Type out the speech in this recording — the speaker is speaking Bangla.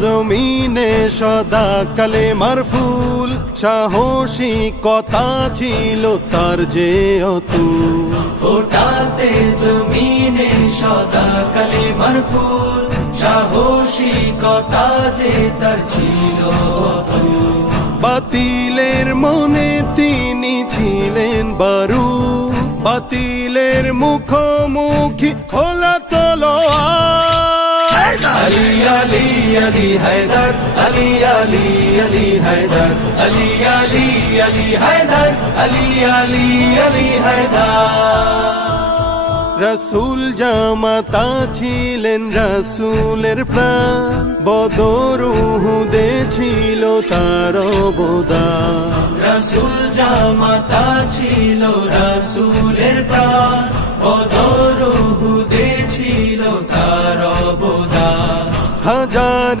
জমিনে সদা কালেমার ফুল, সাহসিকতা ছিল তার যে অতুল। ফোটাতে জমিনে সদা কালেমার ফুল, সাহসিকতা যে তার ছিল অতুল। বাতিলের মনে তিনি ছিলেন বারুদ, বাতিলের মুখোমুখি খোলা তলোয়ার। আলী আলী আলী হায়দার, আলী আলী আলী হায়দার, আলী আলী আলী হায়দার, আলী আলী আলী হায়দার। রাসূল জামাতা ছিলেন রাসূলের প্রাণ, বদর উহুদে ছিল তার অবদান। রাসূল জামাতা ছিল রাসূলের প্রাণ, বদর উহুদে ছিল তার অবদান। হাজার